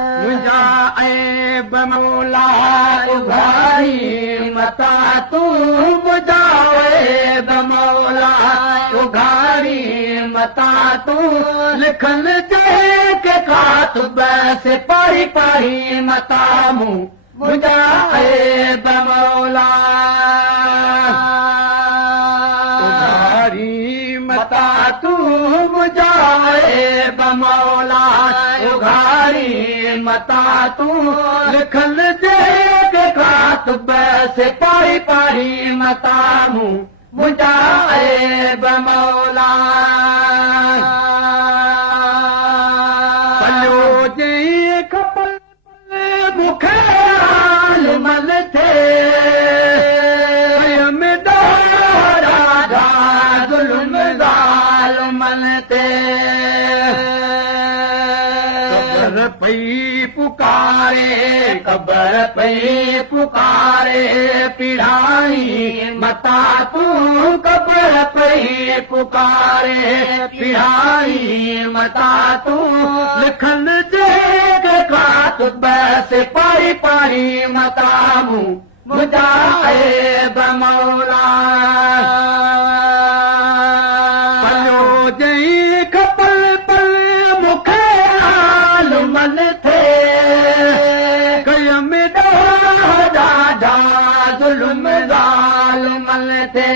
मुंहिंजा ऐब मौला उघारी मता तूं मुंहिंजा ऐब मौला उघारी मता तूं लिखल जेके कातुब से पाही पाही मता मूं मुंहिंजा ऐब मौला उघारी मता तूं मुंहिंजा ऐब मौला उघारी मता तूं लिखल जेके कातुब से पाही पाही मता मूं मुंहिंजा ऐब मौला पलो जे खपल मूंखे मल थे में ॾाढा ज़ुल्म ज़ालिमन ते कबर पई पुकारे पिढ़ाई मता तूं कबर पई पुकारे पिढ़ाई मता तूं लिखन जेके कातुब से पाही पाही मता मूं मुंहिंजा ऐब मौला पलो जई खपल पल मूंखे आलमन थे कयम ॾाढा ज़ुल्म ज़ालिमन ते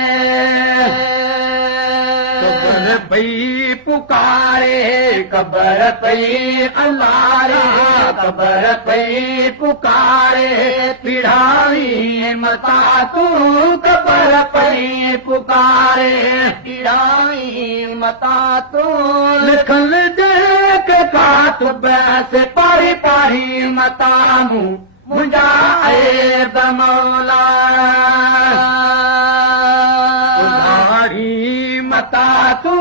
कबर पई अलारे कबर पई पुकारे पिढ़ाई मता तूं कबर पई पुकारे पिढ़ाई मता तूं लिखल जेके कातुब से पाही पाही मता मूं मुंहिंजा ऐब मौला उघारी मता तूं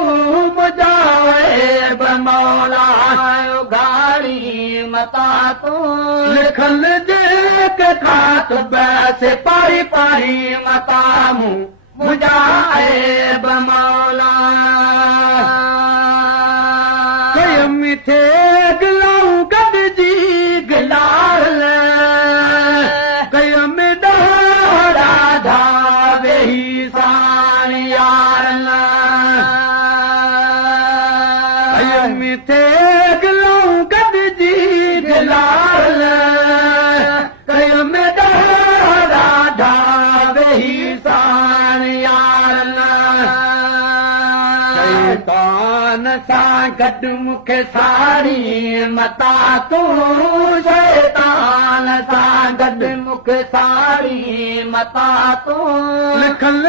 मुंहिंजा ऐब मौला उघारी मता तूं लिखल जेके कातुब से पाही पाही मता मूं मुंहिंजा ऐब मौला कयम थे गिलाऊं गॾिजी गिलाल कयम ॾाढा वेही साण यारन कयम थे गिलाऊं गॾिजी गिलाल कयम ॾाढा वेही साण यारन शैतान सां गॾु मूंखे साड़ी मता तूं शैतान सां गॾु मूंखे साड़ी मता तूं लिखल